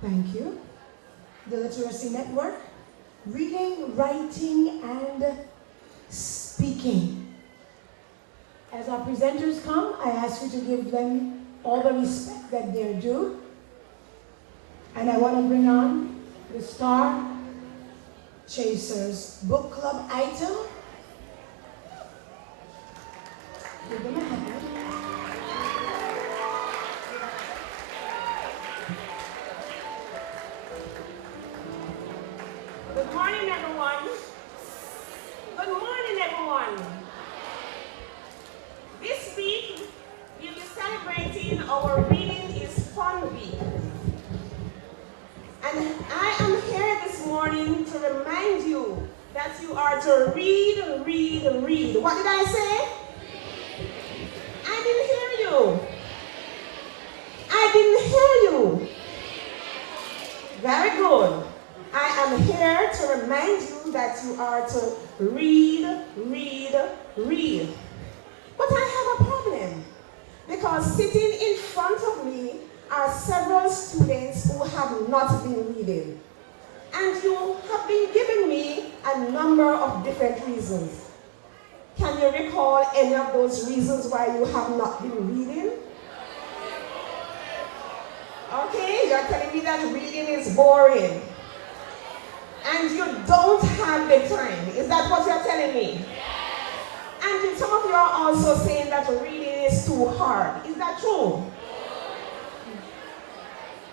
Thank you. The Literacy Network, reading, writing, and speaking. As our presenters come, I ask you to give them all the respect that they're due. And I want to bring on the Star Chasers Book Club item. Give them a hand. Good morning, everyone. Good morning, everyone. This week, we'll be celebrating our Reading is Fun Week. And I am here this morning to remind you that you are to read, read, read. What did I say? I didn't hear you. I didn't hear you. Very good. I am here to remind you that you are to read, read, read. But I have a problem, because sitting in front of me are several students who have not been reading. And you have been giving me a number of different reasons. Can you recall any of those reasons why you have not been reading? Okay, you're telling me that reading is boring. And you don't have the time. Is that what you're telling me? And some of you are also saying that reading is too hard. Is that true?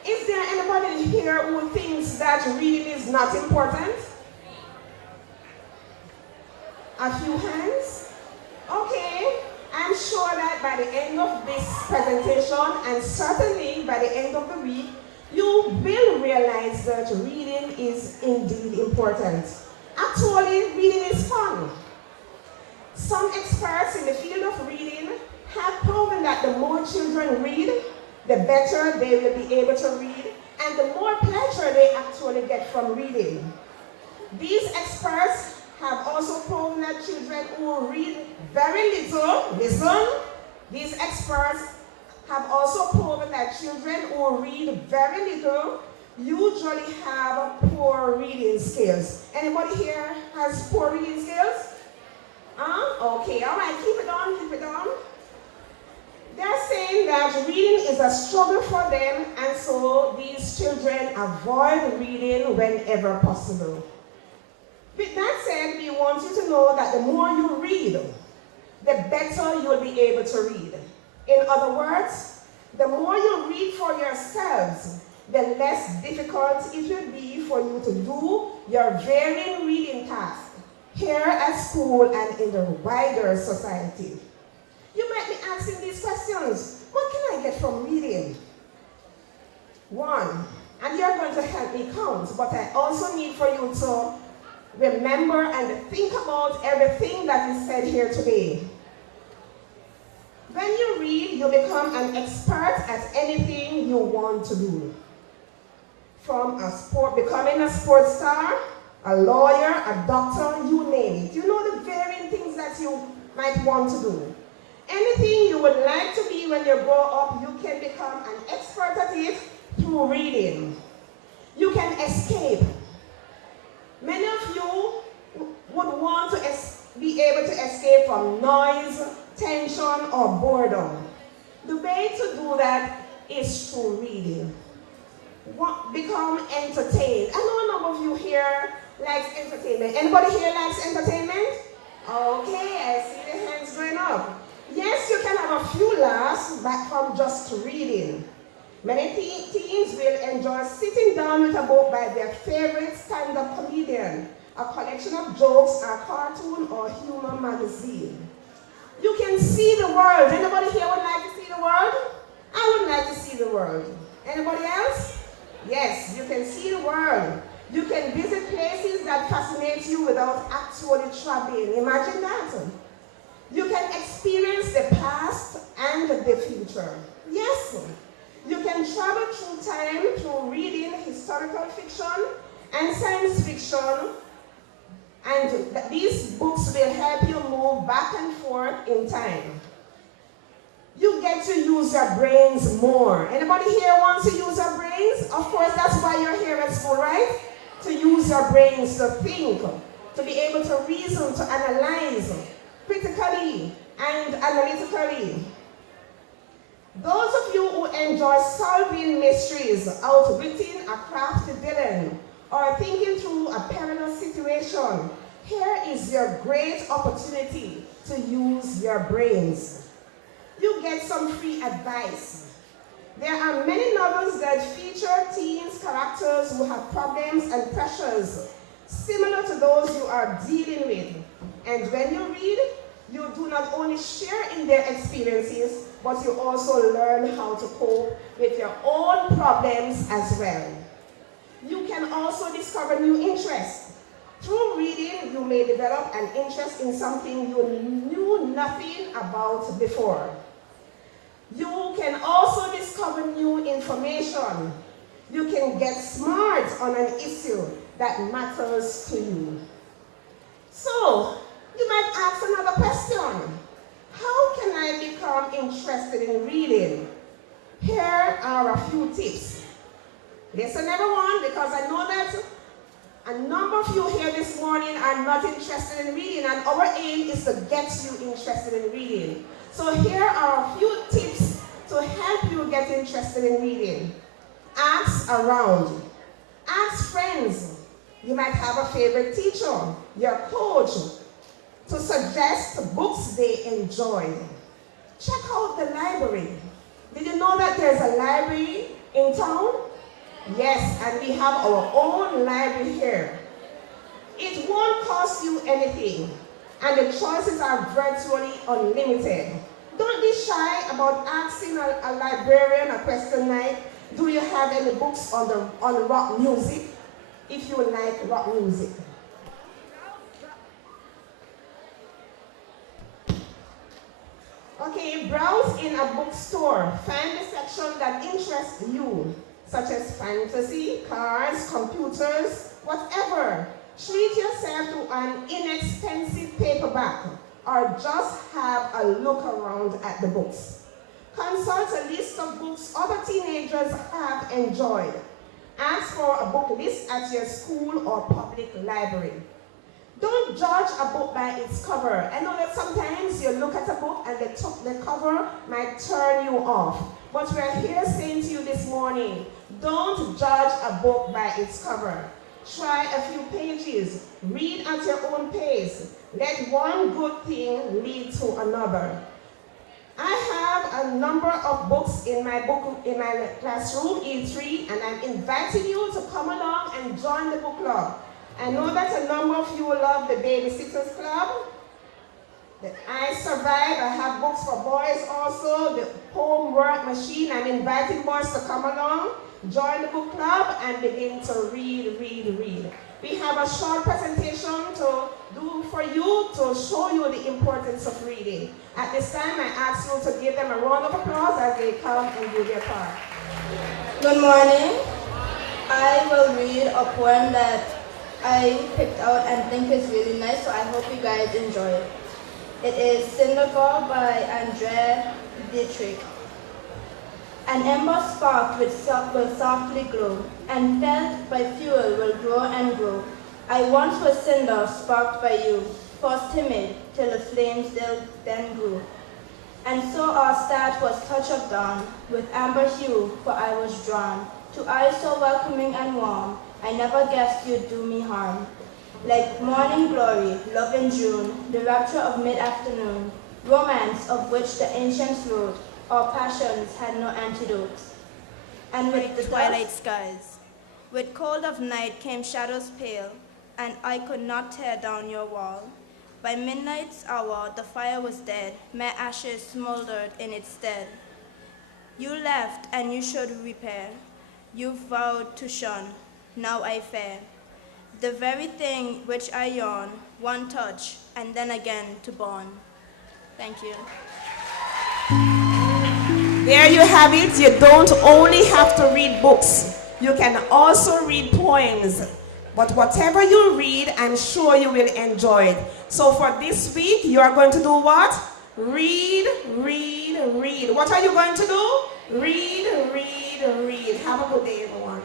Is there anybody here who thinks that reading is not important? A few hands? Okay. I'm sure that by the end of this presentation, and certainly by the end of the week, you will realize that reading is indeed important. Actually, reading is fun. Some experts in the field of reading have proven that the more children read, the better they will be able to read, and the more pleasure they actually get from reading. These experts have also proven that children who read very little, listen, these experts have also proven that children who read very little usually have poor reading skills. Anybody here has poor reading skills? Okay, all right, keep it on, keep it on. They're saying that reading is a struggle for them, and so these children avoid reading whenever possible. With that said, we want you to know that the more you read, the better you'll be able to read. In other words, the more you read for yourselves, the less difficult it will be for you to do your varying reading tasks here at school and in the wider society. You might be asking these questions. What can I get from reading? One, and you're going to help me count, but I also need for you to remember and think about everything that is said here today. When you read, you become an expert at anything you want to do. From becoming a sports star, a lawyer, a doctor, you name it. You know the varying things that you might want to do. Anything you would like to be when you grow up, you can become an expert at it through reading. You can escape. Many of you would want to be able to escape from noise, tension, or boredom. The way to do that is through reading. Become entertained. I know a number of you here likes entertainment. Anybody here likes entertainment? Okay, I see the hands going up. Yes, you can have a few laughs back from just reading. Many teens will enjoy sitting down with a book by their favorite stand-up comedian, a collection of jokes, a cartoon, or humor magazine. You can can see the world. Anybody here would like to see the world? I would like to see the world. Anybody else? Yes, you can see the world. You can visit places that fascinate you without actually traveling. Imagine that. You can experience the past and the future. Yes. You can travel through time through reading historical fiction and science fiction. And these books will help you move back and forth in time. You get to use your brains more. Anybody here wants to use your brains? Of course, that's why you're here at school, right? To use your brains to think, to be able to reason, to analyze critically and analytically. Those of you who enjoy solving mysteries, outwitting a crafty villain, or thinking through a perilous situation, here is your great opportunity to use your brains. You get some free advice. There are many novels that feature teens characters who have problems and pressures similar to those you are dealing with. And when you read, you do not only share in their experiences, but you also learn how to cope with your own problems as well. You can also discover new interests. Through reading, you may develop an interest in something you knew nothing about before. You can also discover new information. You can get smart on an issue that matters to you. So, you might ask another question. How can I become interested in reading? Here are a few tips. Listen everyone, because I know that a number of you here this morning are not interested in reading, and our aim is to get you interested in reading. So here are a few tips to help you get interested in reading. Ask around. Ask friends. You might have a favorite teacher, your coach, to suggest books they enjoy. Check out the library. Did you know that there's a library in town? Yes, and we have our own library here. It won't cost you anything, and the choices are virtually unlimited. Don't be shy about asking a librarian a question like, do you have any books on rock music, if you like rock music? Okay, browse in a bookstore. Find the section that interests you, such as fantasy, cars, computers, whatever. Treat yourself to an inexpensive paperback, or just have a look around at the books. Consult a list of books other teenagers have enjoyed. Ask for a book list at your school or public library. Don't judge a book by its cover. I know that sometimes you look at a book and the cover might turn you off. But we're here saying to you this morning, don't judge a book by its cover. Try a few pages. Read at your own pace. Let one good thing lead to another. I have a number of books in my classroom, E3, and I'm inviting you to come along and join the book club. I know that a number of you love the Babysitters Club. I Survive, I have books for boys also, the homework machine. I'm inviting boys to come along, join the book club, and begin to read. We have a short presentation to do for you to show you the importance of reading. At this time, I ask you to give them a round of applause as they come and do their part. Good morning. I will read a poem that I picked out and think is really nice, so I hope you guys enjoy it. It is Cinderfall by Andrea Dietrich. An ember sparked will softly glow, and felt by fuel will grow and grow. I once was cinder sparked by you, first timid, till the flames then grew. And so our start was touch of dawn, with amber hue, for I was drawn to eyes so welcoming and warm. I never guessed you'd do me harm. Like morning glory, love in June, the rapture of mid-afternoon, romance of which the ancients wrote, our passions had no antidotes. And with the twilight skies, with cold of night came shadows pale, and I could not tear down your wall. By midnight's hour, the fire was dead, mere ashes smoldered in its stead. You left, and you should repair. You vowed to shun, now I fear. The very thing which I yearn, one touch, and then again to burn. Thank you. There you have it. You don't only have to read books. You can also read poems. But whatever you read, I'm sure you will enjoy it. So for this week, you are going to do what? Read, read, read. What are you going to do? Read, read, read. Have a good day, everyone.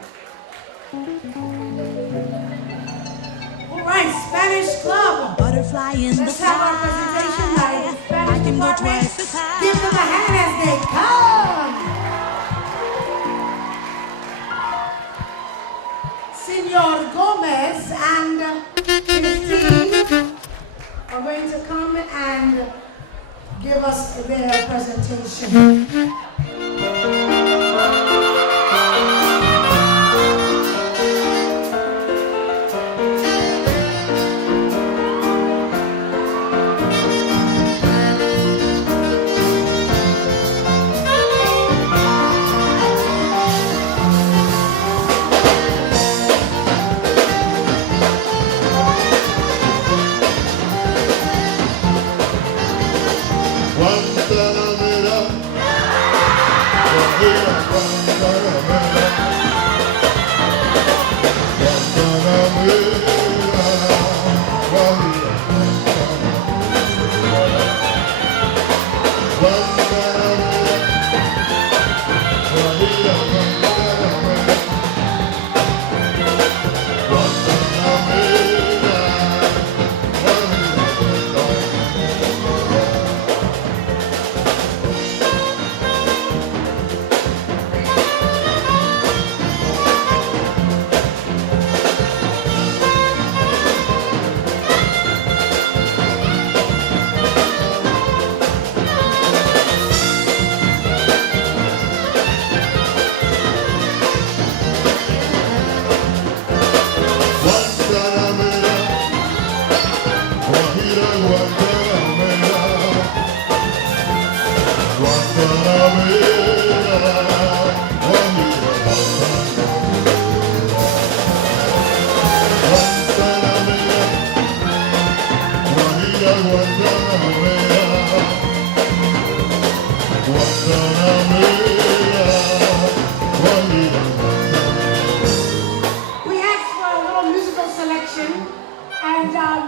All right, Spanish Club. Butterfly in Let's the have our sky. presentation by the I Spanish can go department. twice as high. Give them a hand as they come. Senor Gomez and his team are going to come and give us their presentation.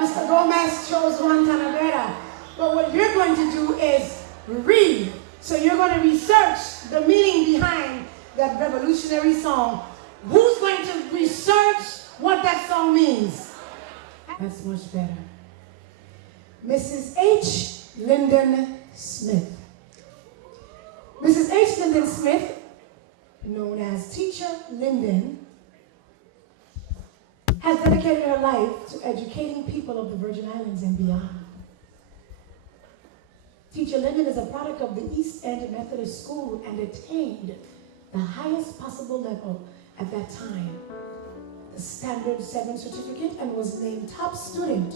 Mr. Gomez chose Guantanamera. But what you're going to do is read. So you're going to research the meaning behind that revolutionary song. Who's going to research what that song means? That's much better. Mrs. H. Lyndon Smith. Mrs. H. Lyndon Smith, known as Teacher Lyndon, has dedicated her life to educating people of the Virgin Islands and beyond. Teacher Lyndon is a product of the East End Methodist School and attained the highest possible level at that time, the Standard 7 certificate, and was named top student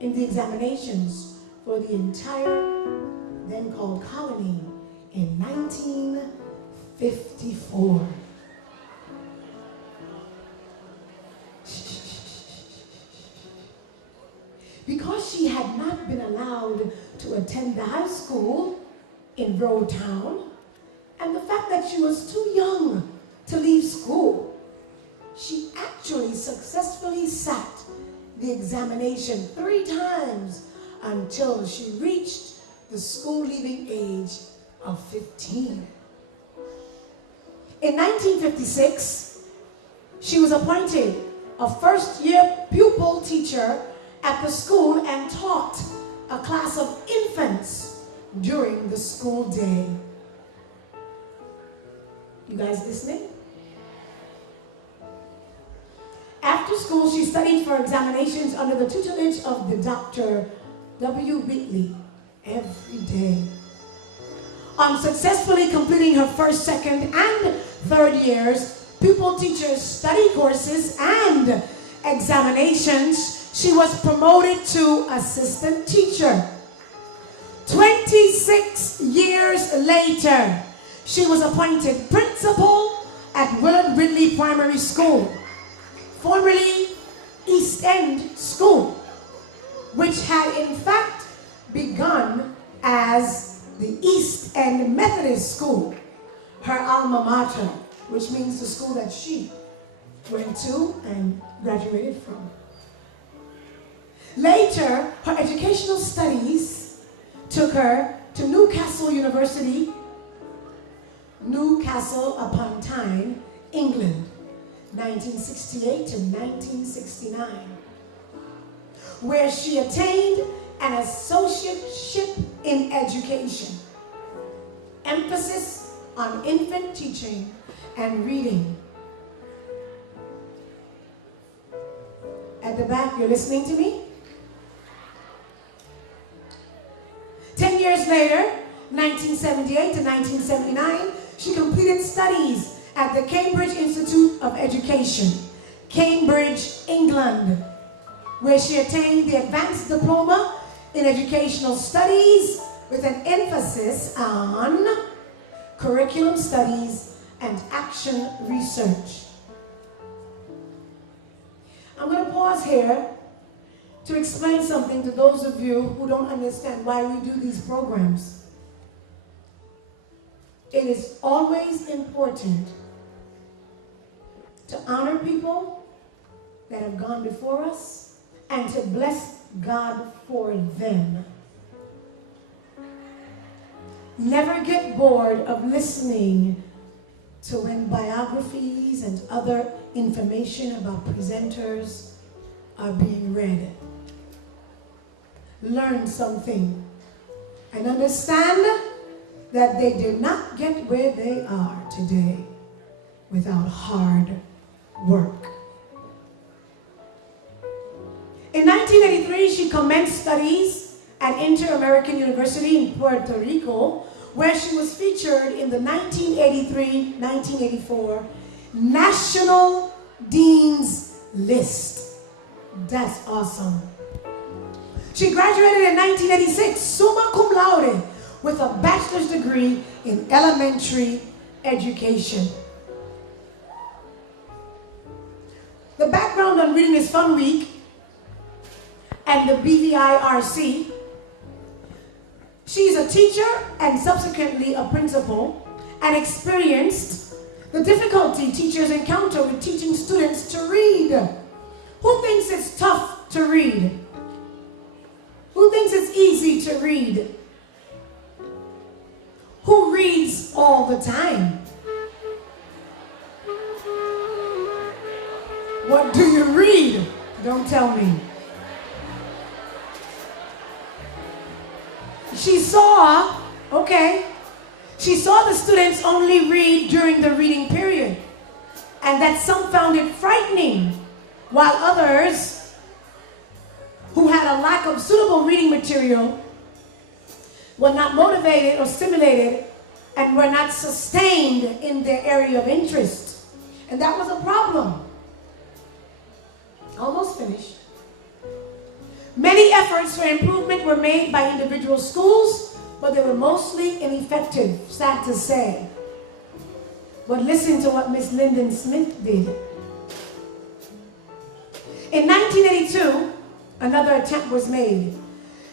in the examinations for the entire then called colony in 1954. Because she had not been allowed to attend the high school in Roe Town, and the fact that she was too young to leave school, she actually successfully sat the examination 3 times until she reached the school leaving age of 15. In 1956, she was appointed a first-year pupil teacher at the school and taught a class of infants during the school day. You guys listening? After school, she studied for examinations under the tutelage of the Dr. W. Whitley every day. On successfully completing her first, second, and third years, pupil teacher study courses and examinations, she was promoted to assistant teacher. 26 years later, she was appointed principal at Willard Ridley Primary School, formerly East End School, which had in fact begun as the East End Methodist School, her alma mater, which means the school that she went to and graduated from. Later, her educational studies took her to Newcastle University, Newcastle upon Tyne, England, 1968 to 1969, where she attained an associateship in education, emphasis on infant teaching and reading. At the back, you're listening to me? 10 years later, 1978 to 1979, she completed studies at the Cambridge Institute of Education, Cambridge, England, where she attained the Advanced Diploma in Educational Studies with an emphasis on curriculum studies and action research. I'm going to pause here to explain something to those of you who don't understand why we do these programs. It is always important to honor people that have gone before us and to bless God for them. Never get bored of listening to when biographies and other information about presenters are being read. Learn something and understand that they did not get where they are today without hard work. In 1983, she commenced studies at Inter-American University in Puerto Rico, where she was featured in the 1983-1984 National Dean's List. That's awesome. She graduated in 1986, summa cum laude, with a bachelor's degree in elementary education. The background on Reading is Fun Week and the BVIRC. She's a teacher and subsequently a principal, and experienced the difficulty teachers encounter with teaching students to read. Who thinks it's tough to read? Who thinks it's easy to read? Who reads all the time? What do you read? Don't tell me. She saw the students only read during the reading period, and that some found it frightening, while others who had a lack of suitable reading material were not motivated or stimulated and were not sustained in their area of interest. And that was a problem. Almost finished. Many efforts for improvement were made by individual schools, but they were mostly ineffective, sad to say. But listen to what Miss Lyndon Smith did. In 1982, another attempt was made.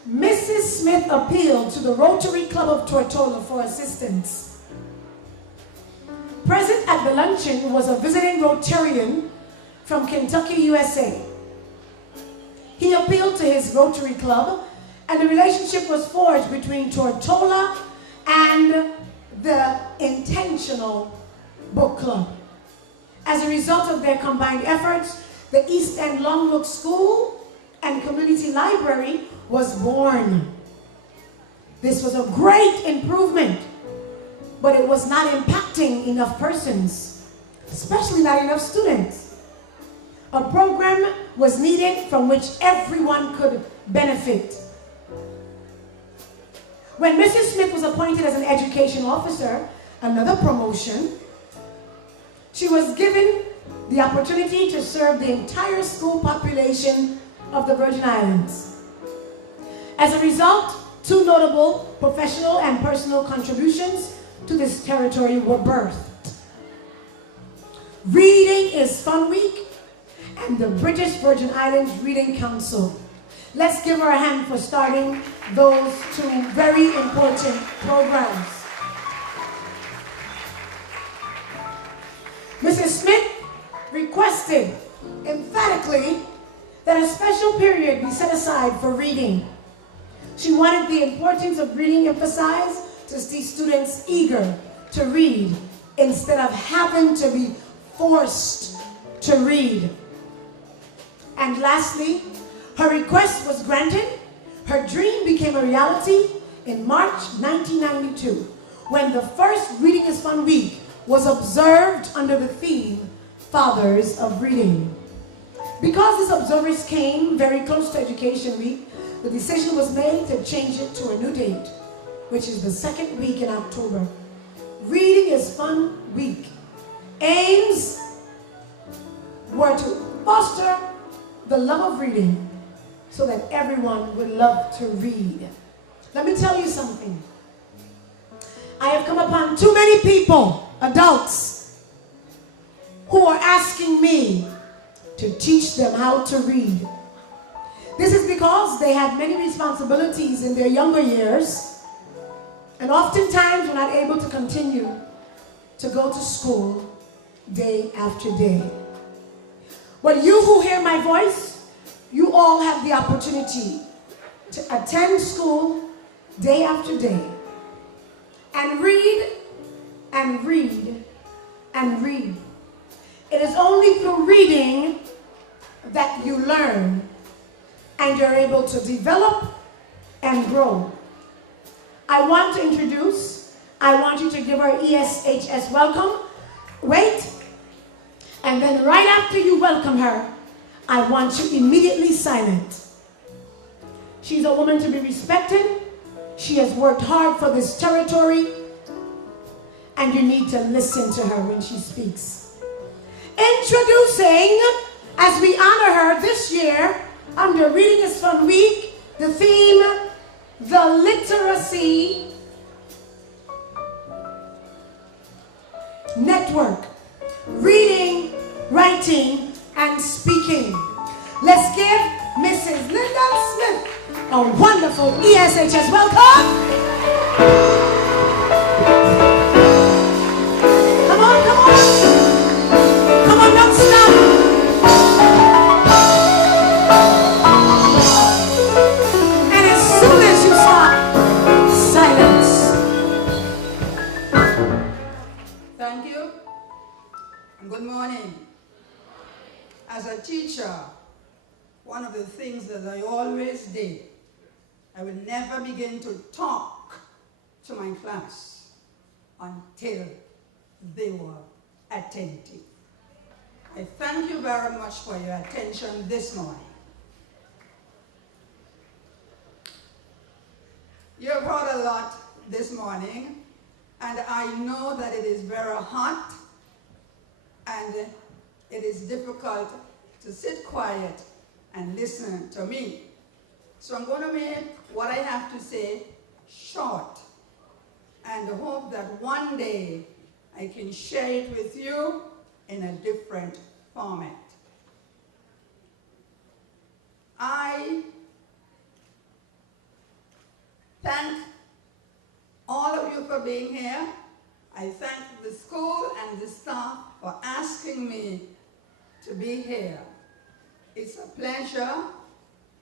Mrs. Smith appealed to the Rotary Club of Tortola for assistance. Present at the luncheon was a visiting Rotarian from Kentucky, USA. He appealed to his Rotary Club, and the relationship was forged between Tortola and the Intentional Book Club. As a result of their combined efforts, the East End Longlook School and Community Library was born. This was a great improvement, but it was not impacting enough persons, especially not enough students. A program was needed from which everyone could benefit. When Mrs. Smith was appointed as an education officer, another promotion, she was given the opportunity to serve the entire school population of the Virgin Islands. As a result, 2 notable professional and personal contributions to this territory were birthed. Reading is Fun Week and the British Virgin Islands Reading Council. Let's give her a hand for starting those 2 very important programs. Mrs. Smith requested emphatically that a special period be set aside for reading. She wanted the importance of reading emphasized to see students eager to read instead of having to be forced to read. And lastly, her request was granted. Her dream became a reality in March 1992 when the first Reading is Fun Week was observed under the theme Fathers of Reading. Because these observers came very close to Education Week, the decision was made to change it to a new date, which is the 2nd week in October. Reading is Fun Week. Aims were to foster the love of reading so that everyone would love to read. Let me tell you something. I have come upon too many people, adults, who are asking me to teach them how to read. This is because they have many responsibilities in their younger years, and oftentimes we're not able to continue to go to school day after day. But you who hear my voice, you all have the opportunity to attend school day after day and read and read and read. It is only through reading that you learn and you're able to develop and grow. I want to you to give her ESHS welcome. Wait. And then right after you welcome her, I want you immediately silent. She's a woman to be respected. She has worked hard for this territory, and you need to listen to her when she speaks. Introducing, as we honor her this year, under Reading is Fun Week, the theme, the Literacy Network. Reading, writing, and speaking. Let's give Mrs. Linda Smith a wonderful ESHS welcome. Come on, come on. Come on, don't stop. And as soon as you stop, silence. Thank you. And good morning. As a teacher, one of the things that I always did, I will never begin to talk to my class until they were attentive. I thank you very much for your attention this morning. You have heard a lot this morning, and I know that it is very hot and it is difficult to sit quiet and listen to me. So I'm going to make what I have to say short and hope that one day I can share it with you in a different format. I thank all of you for being here. I thank the school and the staff for asking me to be here. It's a pleasure,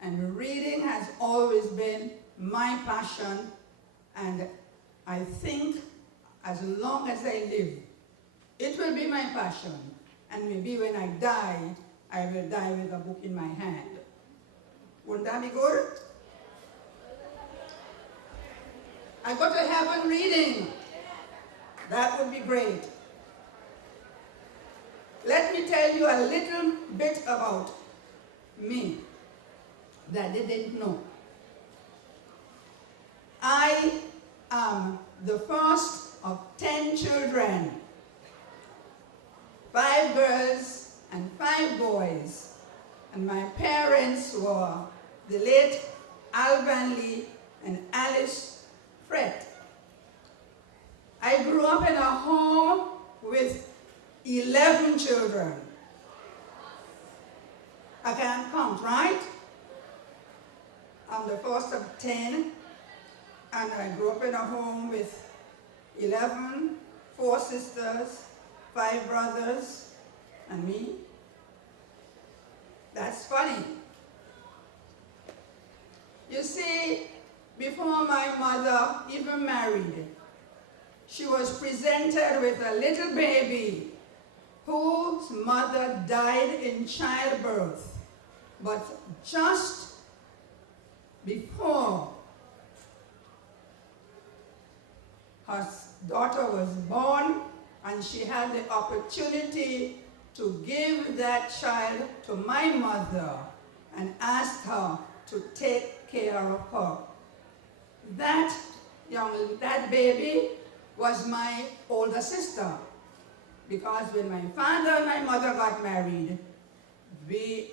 and reading has always been my passion, and I think as long as I live, it will be my passion, and maybe when I die, I will die with a book in my hand. Wouldn't that be good? I go to heaven reading. That would be great. Let me tell you a little bit about me that they didn't know. I am the first of 10 children, 5 girls and 5 boys. And my parents were the late Alvan Lee and Alice Fred. I grew up in a home with 11 children. I can't count, right? I'm the first of 10, and I grew up in a home with 11, 4 sisters, 5 brothers, and me. That's funny. You see, before my mother even married, she was presented with a little baby whose mother died in childbirth. But just before her daughter was born, and she had the opportunity to give that child to my mother and asked her to take care of her. That baby was my older sister, because when my father and my mother got married, they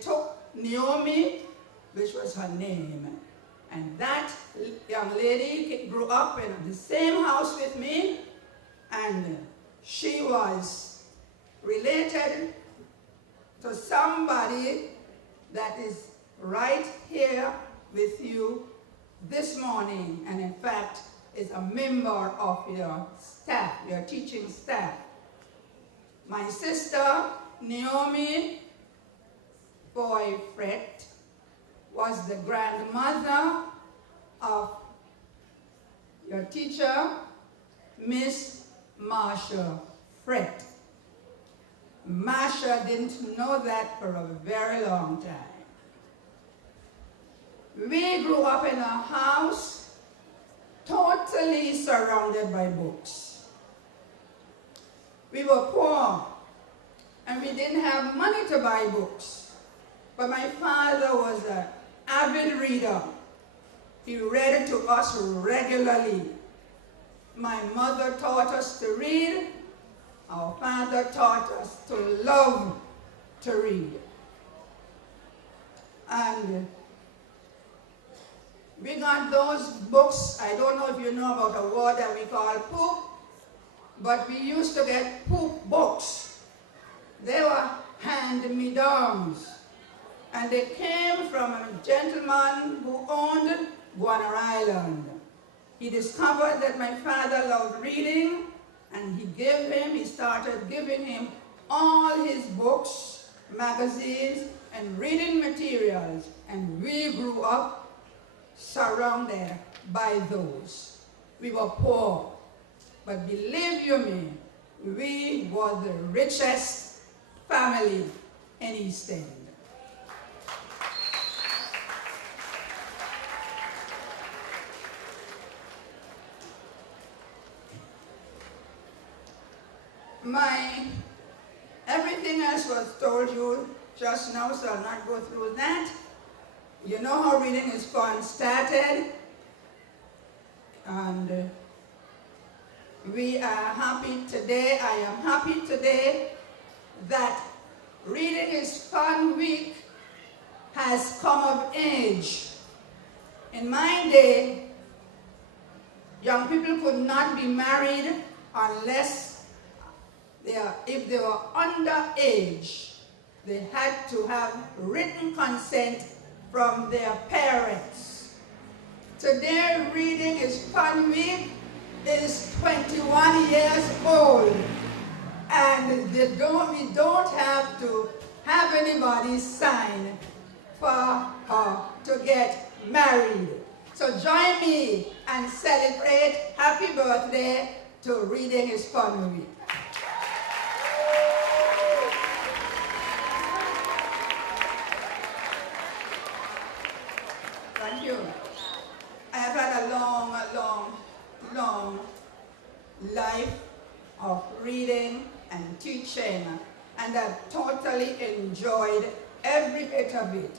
took Naomi, which was her name, and that young lady grew up in the same house with me, and she was related to somebody that is right here with you this morning, and in fact is a member of your staff, your teaching staff. My sister, Naomi Boyfred, was the grandmother of your teacher, Miss Marsha Fred. Marsha didn't know that for a very long time. We grew up in a house totally surrounded by books. We were poor, and we didn't have money to buy books. But my father was an avid reader. He read to us regularly. My mother taught us to read. Our father taught us to love to read. And we got those books. I don't know if you know about a word that we call poop, but we used to get poop books. They were hand-me-downs, and they came from a gentleman who owned Guana Island. He discovered that my father loved reading, and he started giving him all his books, magazines, and reading materials, and we grew up surrounded by those. We were poor, but believe you me, we were the richest family in East End. Everything else was told you just now, so I'll not go through that. You know how Reading is Fun started, and we are happy today, I am happy today that Reading is Fun Week has come of age. In my day, young people could not be married unless if they were underage. They had to have written consent from their parents. Today, Reading is Fun Week is 21 years old, and we don't have to have anybody sign for her to get married. So join me and celebrate happy birthday to Reading is Fun Week. Thank you. I have had a long life of reading and teaching, and I've totally enjoyed every bit of it.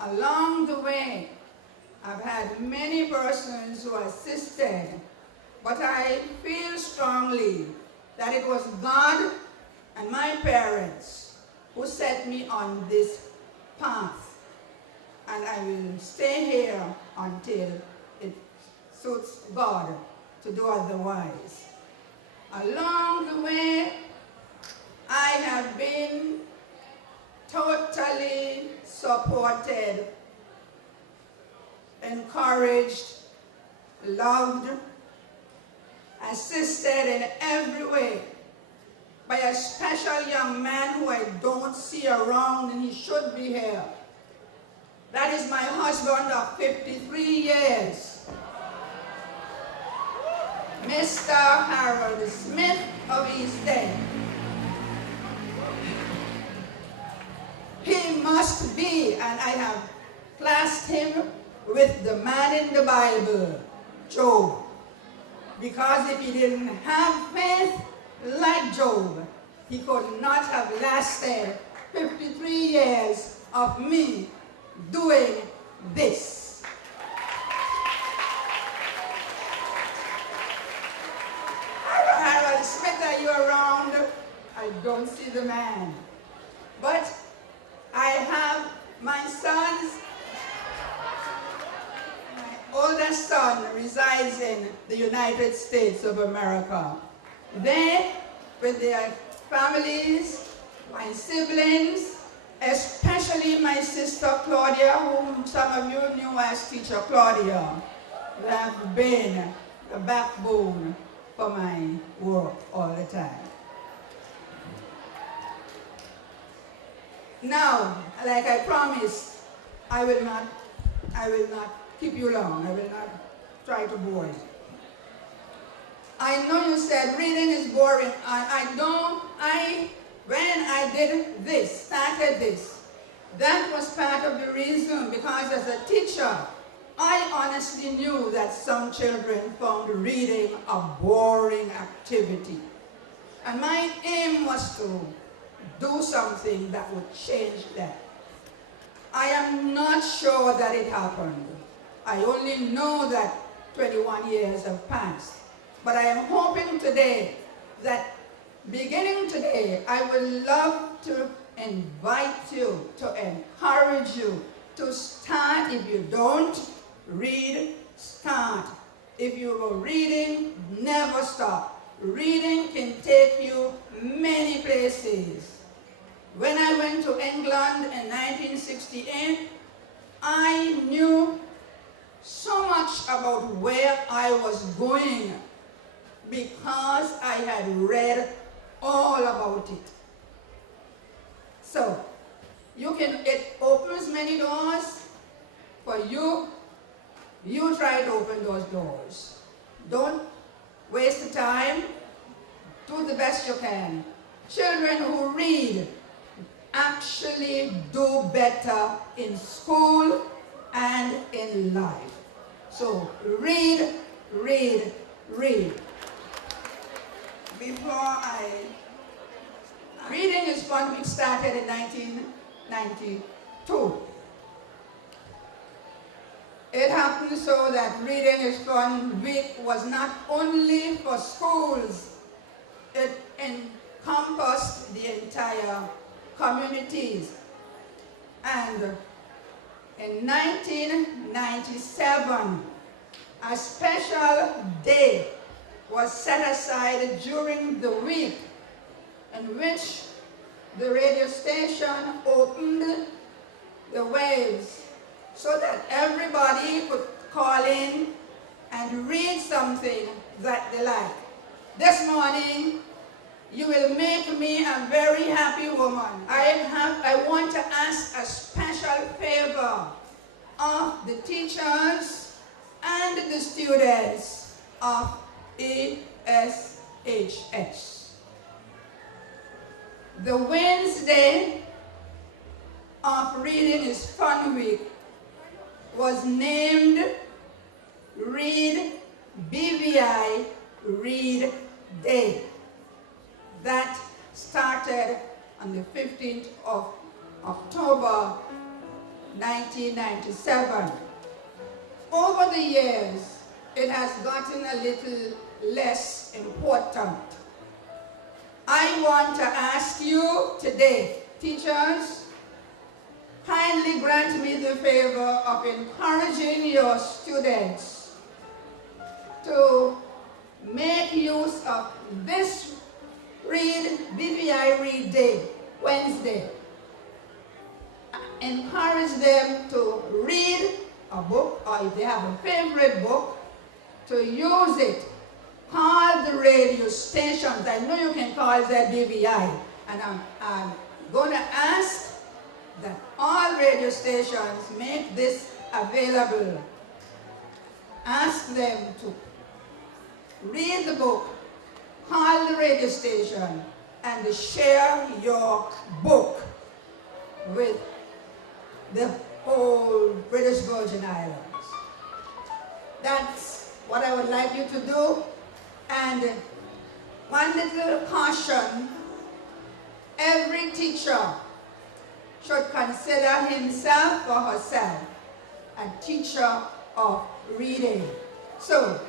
Along the way, I've had many persons who assisted, but I feel strongly that it was God and my parents who set me on this path, and I will stay here until it suits God to do otherwise. Along the way, I have been totally supported, encouraged, loved, assisted in every way by a special young man who I don't see around, and he should be here. That is my husband of 53 years, Mr. Harold Smith of East End. He must be, and I have classed him with the man in the Bible, Job. Because if he didn't have faith like Job, he could not have lasted 53 years of me doing this. Harold Smith, are you around? I don't see the man. But I have my sons. My oldest son resides in the United States of America. They, with their families, my siblings, especially my sister Claudia, whom some of you knew as Teacher Claudia, they have been the backbone for my work all the time. Now, like I promised, I will not keep you long. I will not try to bore you. I know you said reading is boring. When I did this, started this, that was part of the reason, because as a teacher, I honestly knew that some children found reading a boring activity. And my aim was to do something that would change that. I am not sure that it happened. I only know that 21 years have passed. But I am hoping today that beginning today, I would love to invite you, to encourage you to start. If you don't read, start. If you are reading, never stop. Reading can take you many places. When I went to England in 1968, I knew so much about where I was going because I had read all about it. So, it opens many doors for you. You try to open those doors. Don't waste the time. Do the best you can. Children who read actually do better in school and in life. So read, read, read. Reading is Fun Week started in 1992. It happened so that Reading is Fun Week was not only for schools, it encompassed the entire communities. And in 1997, a special day was set aside during the week in which the radio station opened the waves so that everybody could call in and read something that they like. This morning, you will make me a very happy woman. I want to ask a special favor of the teachers and the students of ESHS. The Wednesday of Reading is Fun Week was named Read BVI Read Day. That started on the 15th of October 1997. Over the years, it has gotten a little less important. I want to ask you today Teachers, kindly grant me the favor of encouraging your students to make use of this BVI Read Day, Wednesday. Encourage them to read a book, or if they have a favorite book, to use it. Call the radio stations. I know you can call that BVI, and I'm going to ask that all radio stations make this available. Ask them to read the book, call the radio station, and share your book with the whole British Virgin Islands. That's what I would like you to do. And one little caution, every teacher should consider himself or herself a teacher of reading. So,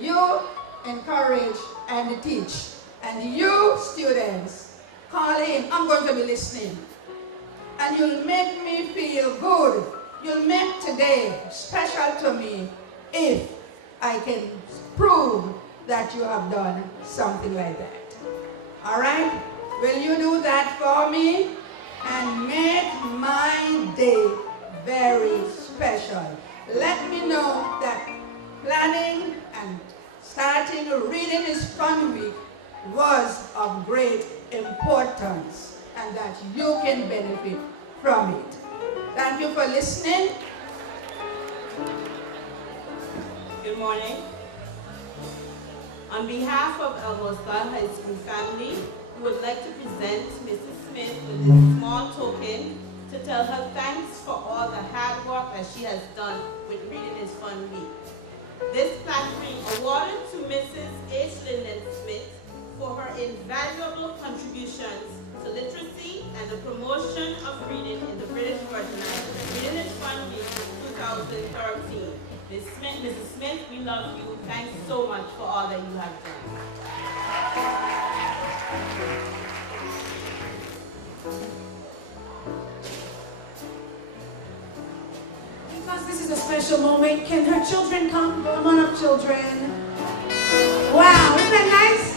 you encourage and teach. And you students, call in. I'm going to be listening. And you'll make me feel good. You'll make today special to me if I can prove that you have done something like that. All right? Will you do that for me? And make my day very special. Let me know that planning and starting Reading is Fun Week was of great importance and that you can benefit from it. Thank you for listening. Good morning. On behalf of Elmosal High School family, we would like to present Mrs. Smith with this small token to tell her thanks for all the hard work that she has done with Reading is Fun Week. This plaque being awarded to Mrs. H. Linden Smith for her invaluable contributions to literacy and the promotion of reading in the British Virgin Islands. Reading is Fun Week 2013. Mrs. Smith, we love you. Thanks so much for all that you have done. Because this is a special moment, can her children come? Come on up, children. Wow, isn't that nice?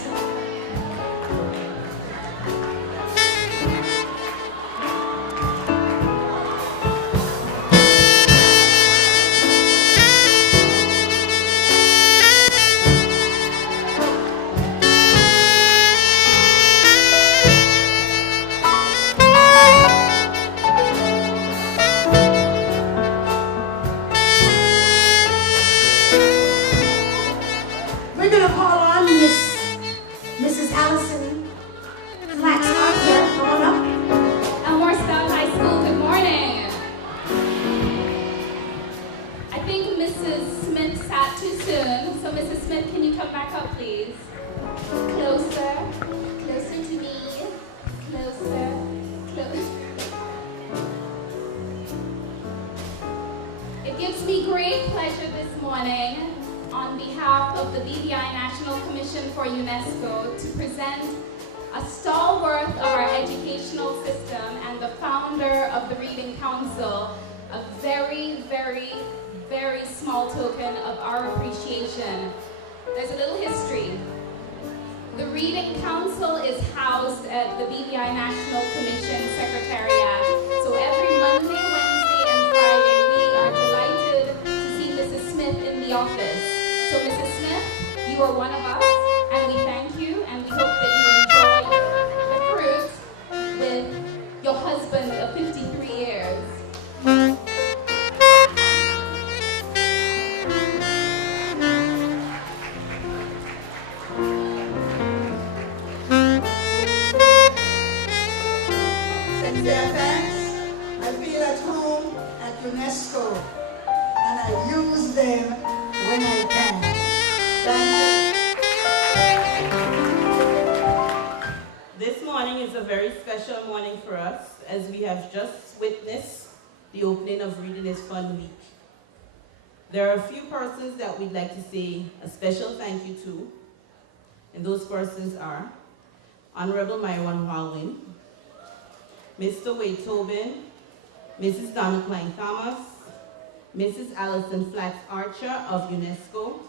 There are a few persons that we'd like to say a special thank you to, and those persons are Honorable Myron Walwin, Mr. Wade Tobin, Mrs. Donna Klein Thomas, Mrs. Allison Flax Archer of UNESCO,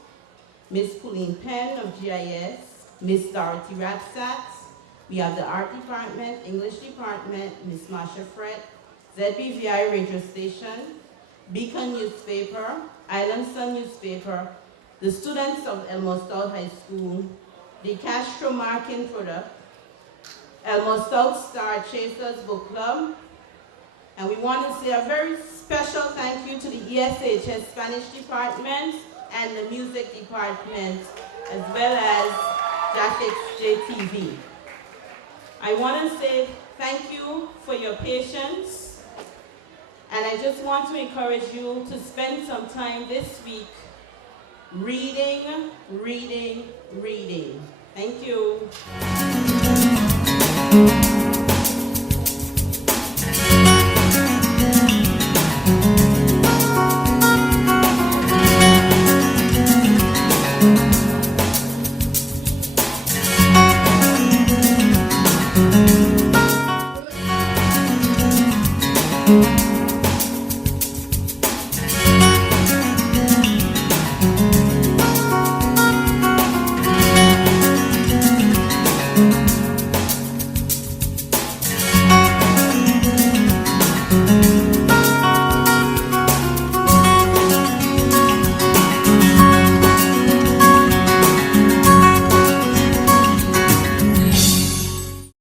Ms. Pauline Penn of GIS, Ms. Dorothy Ratsatz. We have the Art Department, English Department, Ms. Marsha Fred, ZBVI Radio Station, Beacon Newspaper, Island Sun Newspaper, the students of Elmore Stout High School, the Castro Marking Product, Elmore Stout Star Chasers Book Club, and we want to say a very special thank you to the ESHS Spanish Department and the Music Department, as well as Jackix JTV. I want to say thank you for your patience, and I just want to encourage you to spend some time this week reading, reading, reading. Thank you. Thank you.